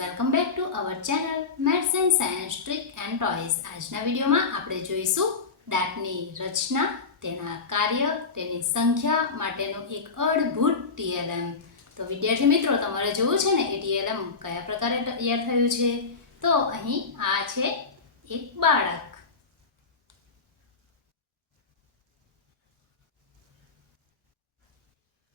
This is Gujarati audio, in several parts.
Welcome back to our channel maths and science trick and toys. આજના વિડીયોમાં આપણે જોઈશું દાંતની રચના, તેના કાર્ય, તેની સંખ્યા માટેનું એક અદ્ભુત TLM. તો વિદ્યાર્થી મિત્રો, તમારે જોવું છે ને એ TLM કયા પ્રકારે તૈયાર થયું છે. તો અહીં આ છે એક બાળક.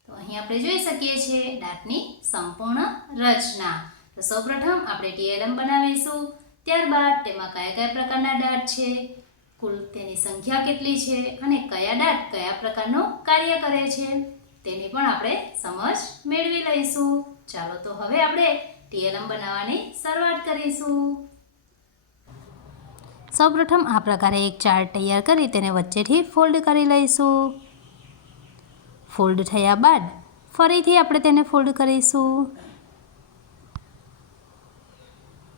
તો અહીં આપણે જોઈ શકીએ છીએ દાંતની સંપૂર્ણ રચના. તો સૌપ્રથમ આપણે TLM બનાવીશું, ત્યારબાદ તેમાં કયા કયા પ્રકારના દાંત છે, કુલ તેની સંખ્યા કેટલી છે અને કયા દાંત કયા પ્રકારનું કાર્ય કરે છે તેની પણ આપણે સમજ મેળવી લઈશું. ચાલો તો હવે આપણે TLM બનાવવાની શરૂઆત કરીશું. સૌપ્રથમ આ પ્રકારે એક ચાર્ટ તૈયાર કરી તેને વચ્ચેથી ફોલ્ડ કરી લઈશું. ફોલ્ડ થયા બાદ ફરીથી આપણે તેને ફોલ્ડ કરીશું.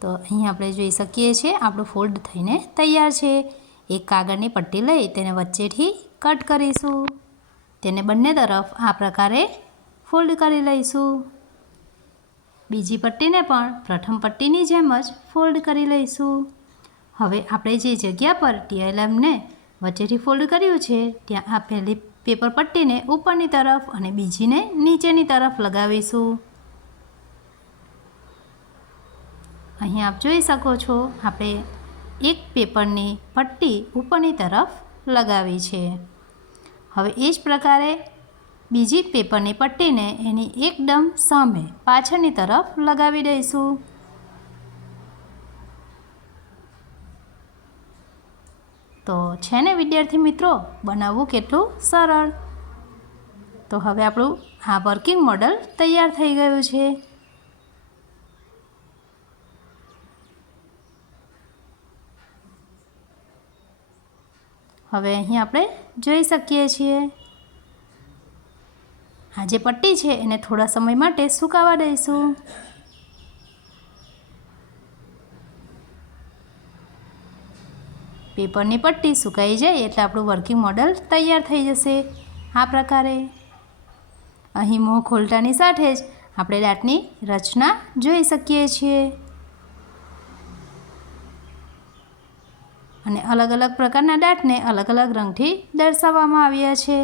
તો અહીં આપણે જોઈ શકીએ છીએ આપણું ફોલ્ડ થઈને તૈયાર છે. એક કાગળની પટ્ટી લઈ તેને વચ્ચેથી કટ કરીશું. તેને બંને તરફ આ પ્રકારે ફોલ્ડ કરી લઈશું. બીજી પટ્ટીને પણ પ્રથમ પટ્ટીની જેમ જ ફોલ્ડ કરી લઈશું. હવે આપણે જે જગ્યા પર TLMને વચ્ચેથી ફોલ્ડ કર્યું છે ત્યાં આ પહેલી પેપર પટ્ટીને ઉપરની તરફ અને બીજીને નીચેની તરફ લગાવીશું. અહીં આપ જોઈ શકો છો આપણે એક પેપરની પટ્ટી ઉપરની તરફ લગાવી છે. હવે એ જ પ્રકારે બીજી પેપરની પટ્ટીને એની એકદમ સામે પાછળની તરફ લગાવી દઈશું. તો છે ને વિદ્યાર્થી મિત્રો, બનાવવું કેટલું સરળ. તો હવે આપણું આ વર્કિંગ મોડલ તૈયાર થઈ ગયું છે. હવે અહીં આપણે જોઈ શકીએ છીએ આ જે પટ્ટી છે એને થોડા સમય માટે સુકાવા દઈશું. પેપરની પટ્ટી સુકાઈ જાય એટલે આપણું વર્કિંગ મોડલ તૈયાર થઈ જશે. આ પ્રકારે અહીં મોં ખોલતાની સાથે જ આપણે દાંતની રચના જોઈ શકીએ છીએ અને અલગ અલગ પ્રકારના દાંતને અલગ અલગ રંગથી દર્શાવવામાં આવ્યા છે.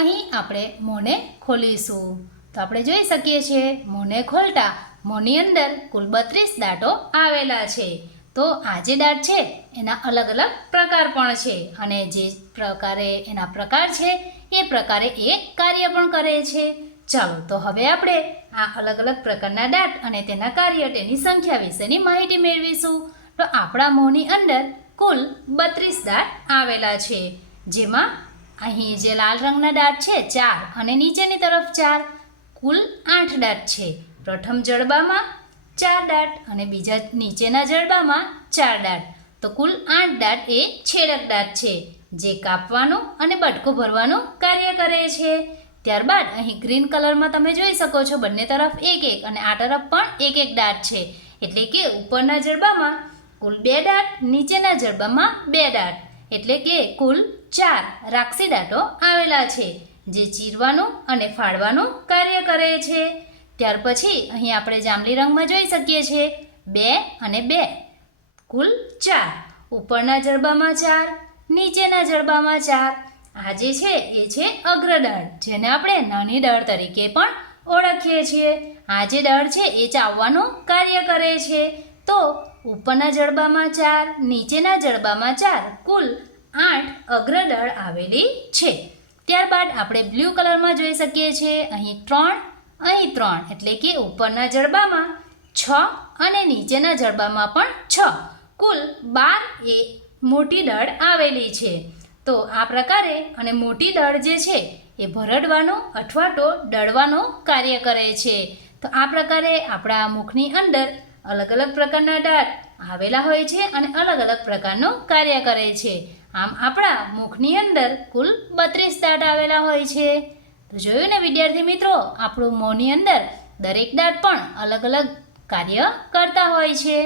અહીં આપણે મોંને ખોલીશું. તો આપણે જોઈ શકીએ છીએ મોંને ખોલતા મોંની અંદર કુલ 32 દાંતો આવેલા છે. તો આ જે દાંત છે એના અલગ અલગ પ્રકાર પણ છે અને જે પ્રકારે એના પ્રકાર છે એ પ્રકારે એ કાર્ય પણ કરે છે. ચાલો તો હવે આપણે આ અલગ અલગ પ્રકારના દાંત અને તેના કાર્ય, તેની સંખ્યા વિશેની માહિતી મેળવીશું. તો આપણા મોંની અંદર કુલ 32 દાંત આવેલા છે, જેમાં અહીં જે લાલ રંગના દાંત છે 4 અને નીચેની તરફ 4, કુલ 8 દાંત છે. પ્રથમ જડબામાં 4 દાંત અને બીજા નીચેના જડબામાં 4 દાંત. તો કુલ 8 દાંત એ છેદક દાંત છે, જે કાપવાનું અને બટકું ભરવાનું કાર્ય કરે છે. ત્યારબાદ અહીં ગ્રીન કલરમાં તમે જોઈ શકો છો બંને તરફ એક એક અને આ તરફ પણ એક એક દાંત છે. એટલે કે ઉપરના જડબામાં કુલ 2 દાંત, નીચેના જડબામાં 2 દાંત, એટલે કે કુલ 4 રાક્ષસી દાંતો આવેલા છે, જે ચીરવાનું અને ફાડવાનું કાર્ય કરે છે. ત્યાર પછી અહીં આપણે જાંબલી રંગમાં જોઈ શકીએ છીએ 2 અને 2, કુલ 4. ઉપરના જડબામાં 4, નીચેના જડબામાં 4. આ જે છે એ છે અગ્રદળ, જેને આપણે નાની દળ તરીકે પણ ઓળખીએ છીએ. આ જે દળ છે એ ચાવવાનું કાર્ય કરે છે. તો ઉપરના જડબામાં 4, નીચેના જડબામાં 4, કુલ 8 અગ્રદળ આવેલી છે. ત્યારબાદ આપણે બ્લુ કલરમાં જોઈ શકીએ છીએ અહીં 3, અહીં 3, એટલે કે ઉપરના જડબામાં 6 અને નીચેના જડબામાં પણ 6, કુલ 12 એ મોટી દળ આવેલી છે. તો આ પ્રકારે અને મોટી દળ જે છે એ ભરડવાનું અથવા તો દળવાનું કાર્ય કરે છે. તો આ પ્રકારે આપણા મુખની અંદર અલગ અલગ પ્રકારના દાંત આવેલા હોય છે અને અલગ અલગ પ્રકારનું કાર્ય કરે છે. આમ આપણા મુખની અંદર કુલ 32 દાંત આવેલા હોય છે. તો જોયું ને વિદ્યાર્થી મિત્રો, આપણું મોંની અંદર દરેક દાંત પણ અલગ અલગ કાર્ય કરતા હોય છે।